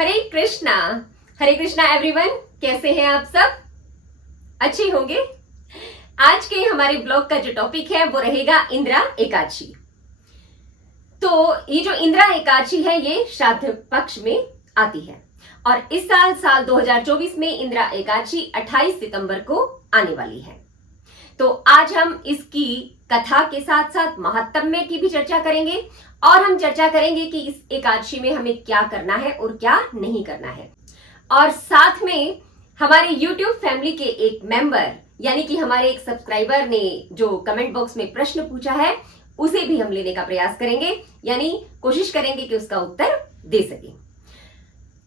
कृष्णा हरे Krishna everyone. कैसे हैं आप सब? अच्छे होंगे। आज के हमारे ब्लॉग का जो टॉपिक है वो रहेगा इंदिरा एकादशी। तो ये जो इंदिरा एकादशी है ये श्राद्ध पक्ष में आती है और इस साल 2024 में इंदिरा एकादशी 28 सितंबर को आने वाली है। तो आज हम इसकी कथा के साथ साथ महात्म्य की भी चर्चा करेंगे और हम चर्चा करेंगे कि इस एकादशी में हमें क्या करना है और क्या नहीं करना है। और साथ में हमारे YouTube फैमिली के एक मेंबर यानी कि हमारे एक सब्सक्राइबर ने जो कमेंट बॉक्स में प्रश्न पूछा है उसे भी हम लेने का प्रयास करेंगे, यानी कोशिश करेंगे कि उसका उत्तर दे सकें।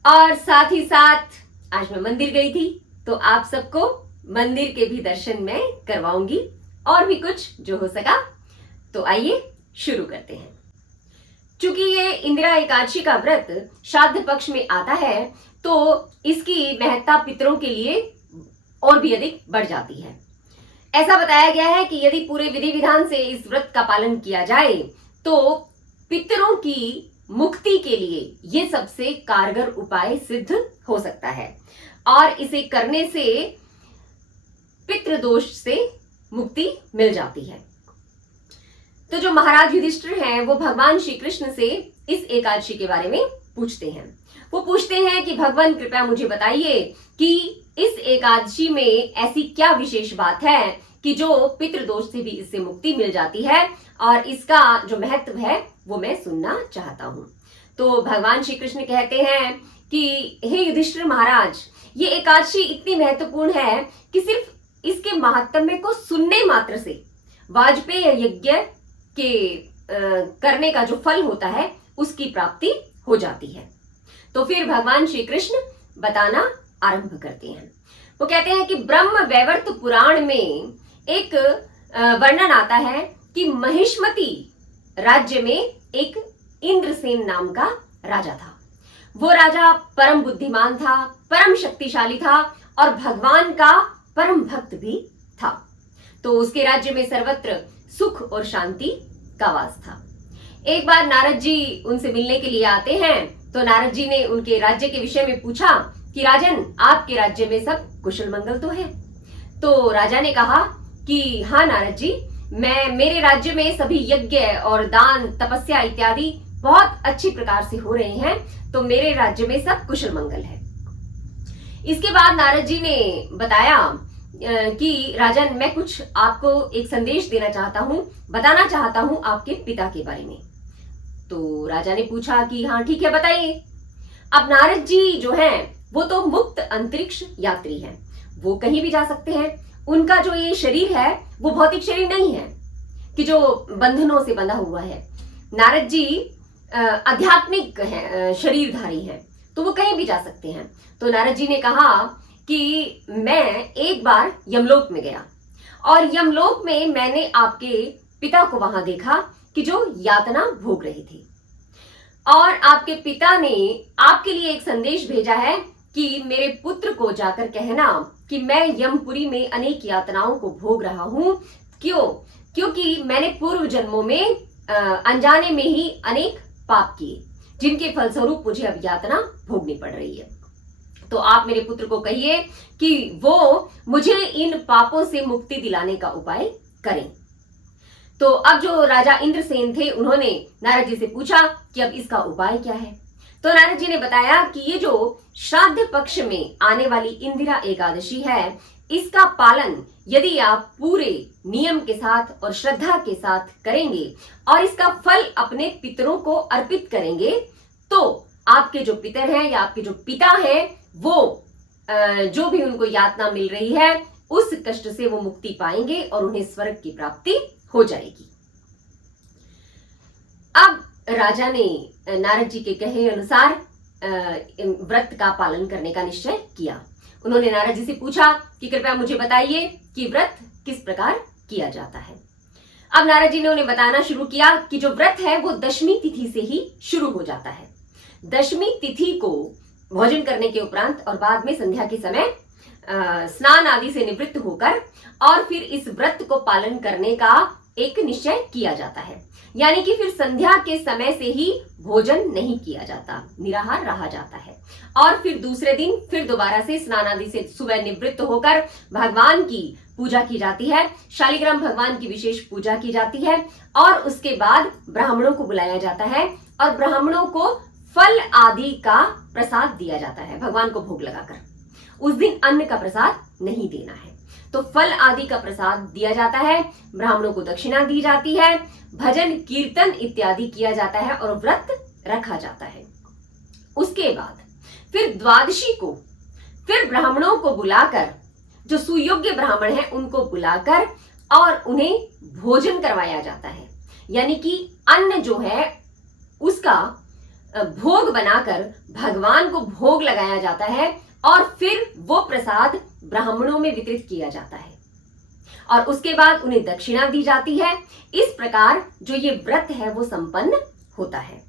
और साथ ही साथ आज मैं मंदिर गई थी तो आप सबको मंदिर के भी दर्शन मैं करवाऊंगी और भी कुछ जो हो सका। तो आइए शुरू करते हैं। चूंकि ये इंदिरा एकादशी का व्रत श्राद्ध पक्ष में आता है तो इसकी महत्ता पितरों के लिए और भी अधिक बढ़ जाती है। ऐसा बताया गया है कि यदि पूरे विधि विधान से इस व्रत का पालन किया जाए तो पितरों की मुक्ति के लिए ये सबसे कारगर उपाय सिद्ध हो सकता है और इसे करने से पितृदोष से मुक्ति मिल जाती है। तो जो महाराज युधिष्ठिर हैं वो भगवान श्री कृष्ण से इस एकादशी के बारे में पूछते हैं। वो पूछते हैं कि भगवान कृपया मुझे बताइए कि इस एकादशी में ऐसी क्या विशेष बात है कि जो पितृदोष से भी इससे मुक्ति मिल जाती है और इसका जो महत्व है वो मैं सुनना चाहता हूं। तो भगवान श्री कृष्ण कहते हैं कि हे युधिष्ठिर महाराज, ये एकादशी इतनी महत्वपूर्ण है कि सिर्फ इसके महात्म्य को सुनने मात्र से वाजपेय यज्ञ के करने का जो फल होता है उसकी प्राप्ति हो जाती है। तो फिर भगवान श्री कृष्ण बताना आरंभ करते हैं। वो कहते हैं कि ब्रह्म वैवर्त पुराण में एक वर्णन आता है कि महिष्मती राज्य में एक इंद्रसेन नाम का राजा था। वो राजा परम बुद्धिमान था, परम शक्तिशाली था और भगवान का परम भक्त भी था। तो उसके राज्य में सर्वत्र सुख और शांति का वास था। एक बार नारद जी उनसे मिलने के लिए आते हैं तो नारद जी ने उनके राज्य के विषय में पूछा कि राजन, आपके राज्य में सब कुशल मंगल तो है? तो राजा ने कहा कि हाँ नारद जी, मेरे राज्य में सभी यज्ञ और दान तपस्या इत्यादि बहुत अच्छी प्रकार से हो रहे हैं, तो मेरे राज्य में सब कुशल मंगल है। इसके बाद नारद जी ने बताया कि राजन, मैं कुछ आपको एक संदेश देना चाहता हूं, बताना चाहता हूं आपके पिता के बारे में। तो राजा ने पूछा कि हाँ ठीक है, बताइए। अब नारद जी जो हैं वो तो मुक्त अंतरिक्ष यात्री हैं, वो कहीं भी जा सकते हैं। उनका जो ये शरीर है वो भौतिक शरीर नहीं है कि जो बंधनों से बंधा हुआ है। नारद जी आध्यात्मिक शरीरधारी हैं, तो वो कहीं भी जा सकते हैं। तो नारद जी ने कहा कि मैं एक बार यमलोक में गया और यमलोक में मैंने आपके पिता को वहां देखा कि जो यातना भोग रहे थे और आपके पिता ने आपके लिए एक संदेश भेजा है कि मेरे पुत्र को जाकर कहना कि मैं यमपुरी में अनेक यातनाओं को भोग रहा हूं। क्योंकि मैंने पूर्व जन्मों में अनजाने में ही अनेक पाप किए जिनके फलस्वरूप मुझे अब यातना भोगनी पड़ रही है। तो आप मेरे पुत्र को कहिए कि वो मुझे इन पापों से मुक्ति दिलाने का उपाय करें। तो अब जो राजा इंद्रसेन थे उन्होंने नारद जी से पूछा कि अब इसका उपाय क्या है। तो नारद जी ने बताया कि ये जो श्राद्ध पक्ष में आने वाली इंदिरा एकादशी है, इसका पालन यदि आप पूरे नियम के साथ और श्रद्धा के साथ करेंगे और इसका फल अपने पितरों को अर्पित करेंगे तो आपके जो पितर हैं या आपके जो पिता हैं वो जो भी उनको यातना मिल रही है उस कष्ट से वो मुक्ति पाएंगे और उन्हें स्वर्ग की प्राप्ति हो जाएगी। अब राजा ने नारद जी के कहे अनुसार व्रत का पालन करने का निश्चय किया। उन्होंने नारद जी से पूछा कि कृपया मुझे बताइए कि व्रत किस प्रकार किया जाता है। अब नारद जी ने उन्हें बताना शुरू किया कि जो व्रत है वो दशमी तिथि से ही शुरू हो जाता है। दशमी तिथि को भोजन करने के उपरांत और बाद में संध्या के समय स्नान आदि से निवृत्त होकर और फिर इस व्रत को पालन करने का एक निश्चय किया जाता है। यानी कि फिर संध्या के समय से ही भोजन नहीं किया जाता, निराहार रहा जाता है। और फिर दूसरे दिन फिर दोबारा से स्नान आदि से सुबह निवृत्त होकर भगवान की पूजा की जाती है। शालिग्राम भगवान की विशेष पूजा की जाती है और उसके बाद ब्राह्मणों को बुलाया जाता है और ब्राह्मणों को फल आदि का प्रसाद दिया जाता है भगवान को भोग लगाकर। उस दिन अन्न का प्रसाद नहीं देना है, तो फल आदि का प्रसाद दिया जाता है, ब्राह्मणों को दक्षिणा दी जाती है, भजन कीर्तन इत्यादि किया जाता है और व्रत रखा जाता है। उसके बाद फिर द्वादशी को फिर ब्राह्मणों को बुलाकर, जो सुयोग्य ब्राह्मण हैं उनको बुलाकर और उन्हें भोजन करवाया जाता है, यानी कि अन्न जो है उसका भोग बनाकर भगवान को भोग लगाया जाता है और फिर वो प्रसाद ब्राह्मणों में वितरित किया जाता है और उसके बाद उन्हें दक्षिणा दी जाती है। इस प्रकार जो ये व्रत है वो संपन्न होता है।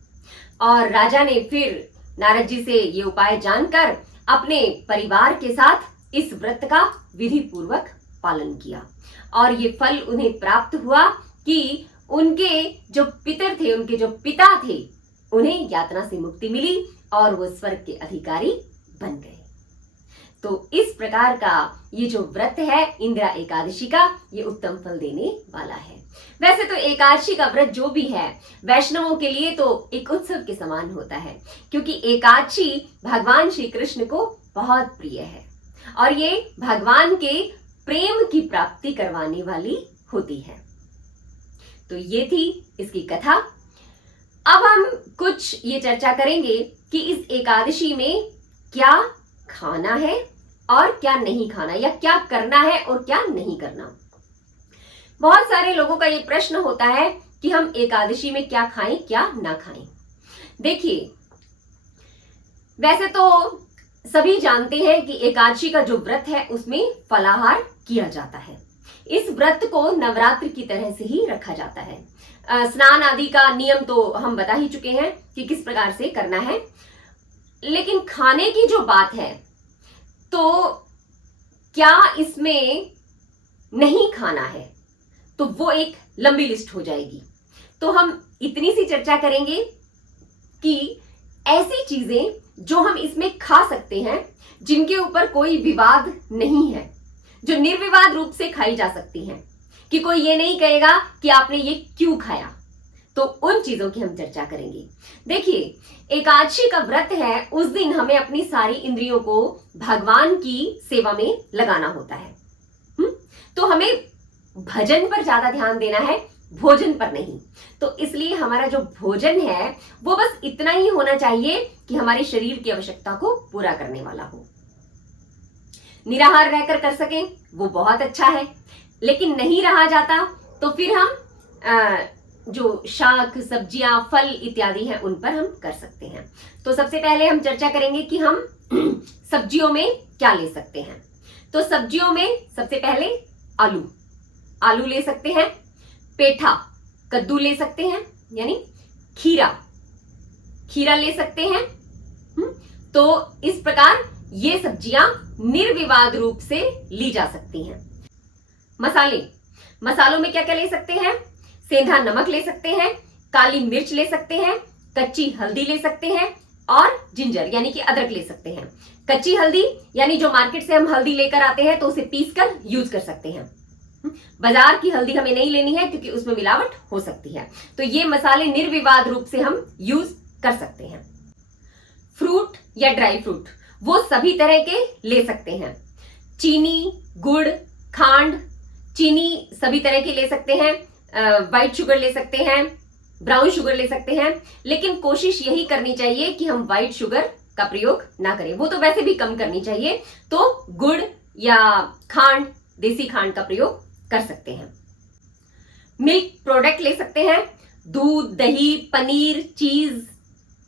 और राजा ने फिर नारद जी से ये उपाय जानकर अपने परिवार के साथ इस व्रत का विधि पूर्वक पालन किया और ये फल उन्हें प्राप्त हुआ कि उनके जो पितर थे, उनके जो पिता थे, उन्हें यातना से मुक्ति मिली और वो स्वर्ग के अधिकारी बन गए। तो इस प्रकार का ये जो व्रत है इंदिरा एकादशी का, ये उत्तम फल देने वाला है। वैसे तो एकादशी का व्रत जो भी है वैष्णवों के लिए तो एक उत्सव के समान होता है, क्योंकि एकादशी भगवान श्री कृष्ण को बहुत प्रिय है और ये भगवान के प्रेम की प्राप्ति करवाने वाली होती है। तो ये थी इसकी कथा। अब हम कुछ ये चर्चा करेंगे कि इस एकादशी में क्या खाना है और क्या नहीं खाना, या क्या करना है और क्या नहीं करना। बहुत सारे लोगों का ये प्रश्न होता है कि हम एकादशी में क्या खाएं क्या ना खाएं। देखिए, वैसे तो सभी जानते हैं कि एकादशी का जो व्रत है उसमें फलाहार किया जाता है। इस व्रत को नवरात्र की तरह से ही रखा जाता है। स्नान आदि का नियम तो हम बता ही चुके हैं कि किस प्रकार से करना है, लेकिन खाने की जो बात है तो क्या इसमें नहीं खाना है, तो वो एक लंबी लिस्ट हो जाएगी। तो हम इतनी सी चर्चा करेंगे कि ऐसी चीजें जो हम इसमें खा सकते हैं, जिनके ऊपर कोई विवाद नहीं है, जो निर्विवाद रूप से खाई जा सकती हैं, कि कोई ये नहीं कहेगा कि आपने ये क्यों खाया, तो उन चीजों की हम चर्चा करेंगे। देखिए, एकादशी का व्रत है, उस दिन हमें अपनी सारी इंद्रियों को भगवान की सेवा में लगाना होता है। तो हमें भजन पर ज्यादा ध्यान देना है, भोजन पर नहीं। तो इसलिए हमारा जो भोजन है वो बस इतना ही होना चाहिए कि हमारे शरीर की आवश्यकता को पूरा करने वाला हो। निराहार रहकर कर सकें वो बहुत अच्छा है, लेकिन नहीं रहा जाता तो फिर हम जो शाक सब्जियां फल इत्यादि हैं उन पर हम कर सकते हैं। तो सबसे पहले हम चर्चा करेंगे कि हम सब्जियों में क्या ले सकते हैं। तो सब्जियों में सबसे पहले आलू ले सकते हैं, पेठा कद्दू ले सकते हैं, यानी खीरा ले सकते हैं। तो इस प्रकार ये सब्जियां निर्विवाद रूप से ली जा सकती हैं। मसालों में क्या क्या ले सकते हैं? सेंधा नमक ले सकते हैं, काली मिर्च ले सकते हैं, कच्ची हल्दी ले सकते हैं और जिंजर यानी कि अदरक ले सकते हैं। कच्ची हल्दी यानी जो मार्केट से हम हल्दी लेकर आते हैं तो उसे पीसकर यूज कर सकते हैं। बाजार की हल्दी हमें नहीं लेनी है क्योंकि उसमें मिलावट हो सकती है। तो ये मसाले निर्विवाद रूप से हम यूज कर सकते हैं। फ्रूट या ड्राई फ्रूट वो सभी तरह के ले सकते हैं। चीनी, गुड़, खांड, चीनी सभी तरह के ले सकते हैं, व्हाइट शुगर ले सकते हैं, ब्राउन शुगर ले सकते हैं, लेकिन कोशिश यही करनी चाहिए कि हम व्हाइट शुगर का प्रयोग ना करें, वो तो वैसे भी कम करनी चाहिए। तो गुड़ या खांड, देसी खांड का प्रयोग कर सकते हैं। मिल्क प्रोडक्ट ले सकते हैं, दूध, दही, पनीर, चीज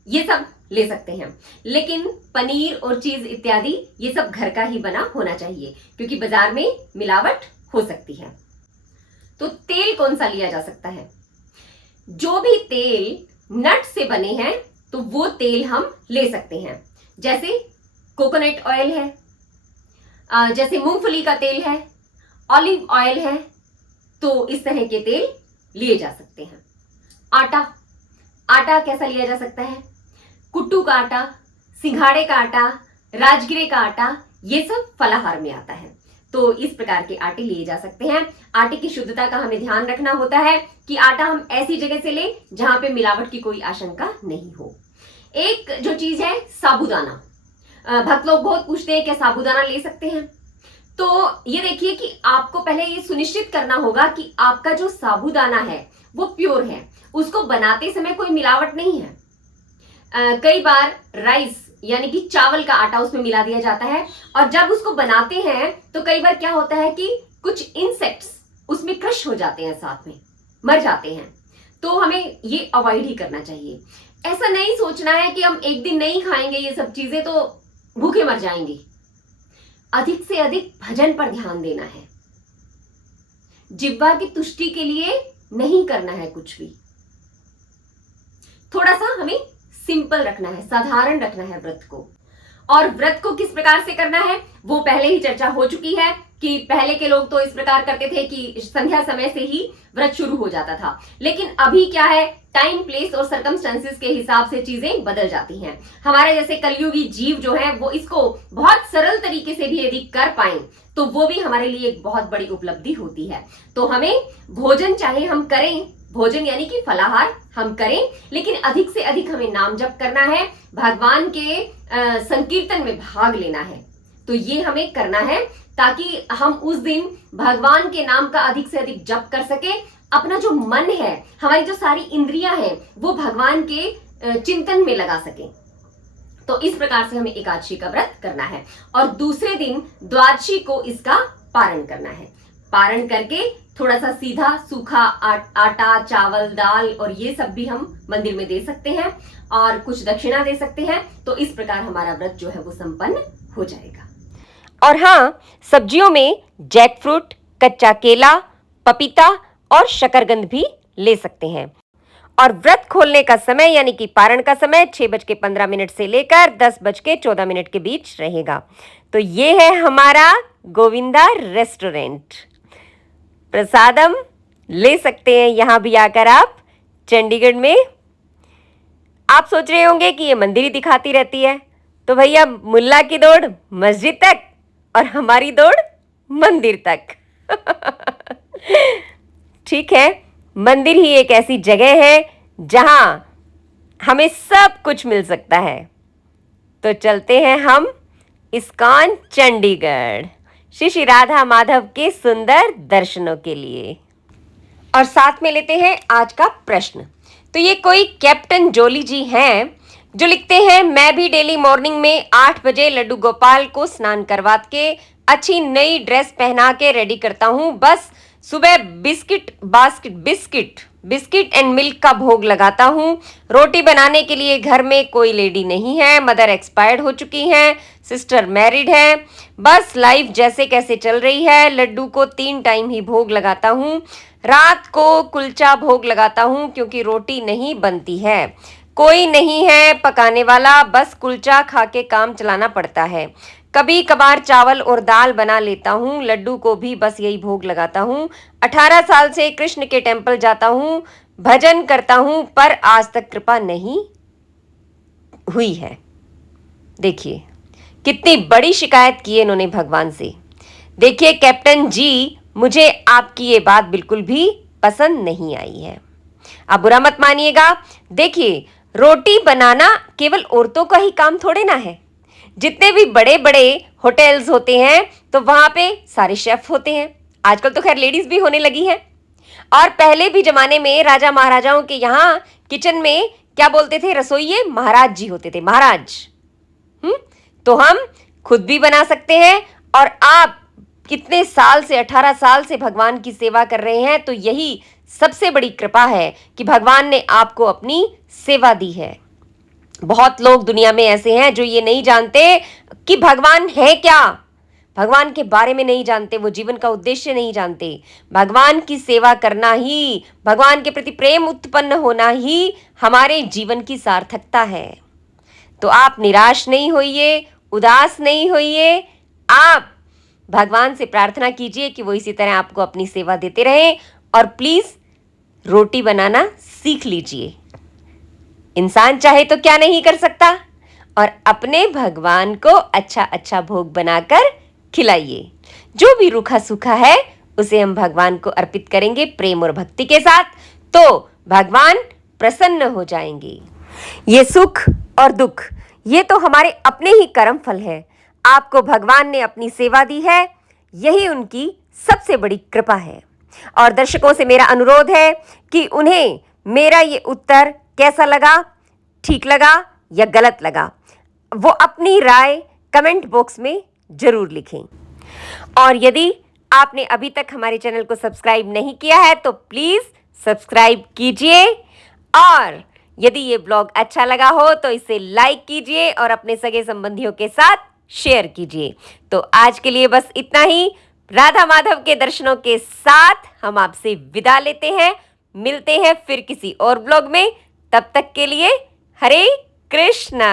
ये सब ले सकते हैं, लेकिन पनीर और चीज इत्यादि ये सब घर का ही बना होना चाहिए क्योंकि बाजार में मिलावट हो सकती है। तो तेल कौन सा लिया जा सकता है? जो भी तेल नट से बने हैं तो वो तेल हम ले सकते हैं, जैसे कोकोनट ऑयल है, जैसे मूंगफली का तेल है, ऑलिव ऑयल है, तो इस तरह के तेल लिए जा सकते हैं। आटा कैसा लिया जा सकता है? कुट्टू का आटा, सिंघाड़े का आटा, राजगिरे का आटा, ये सब फलाहार में आता है। तो इस प्रकार के आटे लिए जा सकते हैं। आटे की शुद्धता का हमें ध्यान रखना होता है कि आटा हम ऐसी जगह से लें जहां पे मिलावट की कोई आशंका नहीं हो। एक जो चीज है साबूदाना, भक्त लोग बहुत पूछते हैं क्या साबूदाना ले सकते हैं। तो ये देखिए कि आपको पहले ये सुनिश्चित करना होगा कि आपका जो साबूदाना है वो प्योर है, उसको बनाते समय कोई मिलावट नहीं है। कई बार राइस यानी कि चावल का आटा उसमें मिला दिया जाता है और जब उसको बनाते हैं तो कई बार क्या होता है कि कुछ इंसेक्ट्स उसमें क्रश हो जाते हैं, साथ में मर जाते हैं। तो हमें ये अवॉइड ही करना चाहिए। ऐसा नहीं सोचना है कि हम एक दिन नहीं खाएंगे ये सब चीजें तो भूखे मर जाएंगे। अधिक से अधिक भजन पर ध्यान देना है। जिह्वा की तुष्टि के लिए नहीं करना है कुछ भी। थोड़ा सा हमें सिंपल रखना है, साधारण रखना है व्रत को। और व्रत को किस प्रकार से करना है वो पहले ही चर्चा हो चुकी है कि पहले के लोग तो इस प्रकार करते थे कि संध्या समय से ही व्रत शुरू हो जाता था। लेकिन अभी क्या है, टाइम, प्लेस और सर्कमस्टेंसेस के हिसाब से चीजें बदल जाती हैं। हमारे जैसे कलयुगी जीव जो है वो इसको बहुत सरल तरीके से भी यदि कर पाए तो वो भी हमारे लिए एक बहुत बड़ी उपलब्धि होती है। तो हमें भोजन चाहे हम करें, भोजन यानी कि फलाहार हम करें, लेकिन अधिक से अधिक हमें नाम जप करना है, भगवान के संकीर्तन में भाग लेना है। तो ये हमें करना है ताकि हम उस दिन भगवान के नाम का अधिक से अधिक जप कर सके। अपना जो मन है, हमारी जो सारी इंद्रियां हैं वो भगवान के चिंतन में लगा सके। तो इस प्रकार से हमें एकादशी का व्रत करना है और दूसरे दिन द्वादशी को इसका पारण करना है। पारण करके थोड़ा सा सीधा सूखा आटा, चावल, दाल और ये सब भी हम मंदिर में दे सकते हैं और कुछ दक्षिणा दे सकते हैं। तो इस प्रकार हमारा व्रत जो है वो संपन्न हो जाएगा। और हाँ, सब्जियों में जैक फ्रूट, कच्चा केला, पपीता और शकरकंद भी ले सकते हैं। और व्रत खोलने का समय यानी कि पारण का समय 6:15 से लेकर 10:14 के बीच रहेगा। तो ये है हमारा गोविंदा रेस्टोरेंट। प्रसादम ले सकते हैं यहाँ भी आकर आप चंडीगढ़ में। आप सोच रहे होंगे कि ये मंदिर ही दिखाती रहती है, तो भैया मुल्ला की दौड़ मस्जिद तक और हमारी दौड़ मंदिर तक। ठीक है, मंदिर ही एक ऐसी जगह है जहां हमें सब कुछ मिल सकता है। तो चलते हैं हम इस्कॉन चंडीगढ़ श्री श्री राधा माधव के सुंदर दर्शनों के लिए। और साथ में लेते हैं आज का प्रश्न। तो ये कोई कैप्टन जोली जी हैं जो लिखते हैं, मैं भी डेली मॉर्निंग में 8 बजे लड्डू गोपाल को स्नान करवा के अच्छी नई ड्रेस पहना के रेडी करता हूँ। बस सुबह बिस्किट एंड मिल्क का भोग लगाता हूँ। रोटी बनाने के लिए घर में कोई लेडी नहीं है, मदर एक्सपायर्ड हो चुकी हैं, सिस्टर मैरिड है। बस लाइफ जैसे कैसे चल रही है। लड्डू को 3 टाइम ही भोग लगाता हूँ। रात को कुलचा भोग लगाता हूँ क्योंकि रोटी नहीं बनती है, कोई नहीं है पकाने वाला, बस कुलचा खा के काम चलाना पड़ता है। कभी कभार चावल और दाल बना लेता हूँ। लड्डू को भी बस यही भोग लगाता हूँ। 18 साल से कृष्ण के टेम्पल जाता हूँ, भजन करता हूँ, पर आज तक कृपा नहीं हुई है। देखिए कितनी बड़ी शिकायत की है इन्होंने भगवान से। देखिए कैप्टन जी, मुझे आपकी ये बात बिल्कुल भी पसंद नहीं आई है। आप बुरा मत मानिएगा। देखिए रोटी बनाना केवल औरतों का ही काम थोड़े ना है। जितने भी बड़े बड़े होटल्स होते हैं तो वहां पे सारे शेफ होते हैं। आजकल तो खैर लेडीज भी होने लगी हैं। और पहले भी जमाने में राजा महाराजाओं के यहाँ किचन में क्या बोलते थे, रसोइये महाराज जी होते थे, महाराज। तो हम खुद भी बना सकते हैं। और आप कितने साल से, 18 साल से भगवान की सेवा कर रहे हैं, तो यही सबसे बड़ी कृपा है कि भगवान ने आपको अपनी सेवा दी है। बहुत लोग दुनिया में ऐसे हैं जो ये नहीं जानते कि भगवान है क्या, भगवान के बारे में नहीं जानते, वो जीवन का उद्देश्य नहीं जानते। भगवान की सेवा करना ही, भगवान के प्रति प्रेम उत्पन्न होना ही हमारे जीवन की सार्थकता है। तो आप निराश नहीं होइए, उदास नहीं होइए। आप भगवान से प्रार्थना कीजिए कि वो इसी तरह आपको अपनी सेवा देते रहें। और प्लीज रोटी बनाना सीख लीजिए। इंसान चाहे तो क्या नहीं कर सकता। और अपने भगवान को अच्छा अच्छा भोग बनाकर खिलाइए। जो भी रूखा सूखा है उसे हम भगवान को अर्पित करेंगे प्रेम और भक्ति के साथ, तो भगवान प्रसन्न हो जाएंगे। ये सुख और दुख ये तो हमारे अपने ही कर्म फल है। आपको भगवान ने अपनी सेवा दी है, यही उनकी सबसे बड़ी कृपा है। और दर्शकों से मेरा अनुरोध है कि उन्हें मेरा ये उत्तर कैसा लगा, ठीक लगा या गलत लगा, वो अपनी राय कमेंट बॉक्स में जरूर लिखें। और यदि आपने अभी तक हमारे चैनल को सब्सक्राइब नहीं किया है तो प्लीज सब्सक्राइब कीजिए, और यदि ये ब्लॉग अच्छा लगा हो तो इसे लाइक कीजिए और अपने सगे संबंधियों के साथ शेयर कीजिए। तो आज के लिए बस इतना ही। राधा माधव के दर्शनों के साथ हम आपसे विदा लेते हैं। मिलते हैं फिर किसी और ब्लॉग में। तब तक के लिए हरे कृष्णा।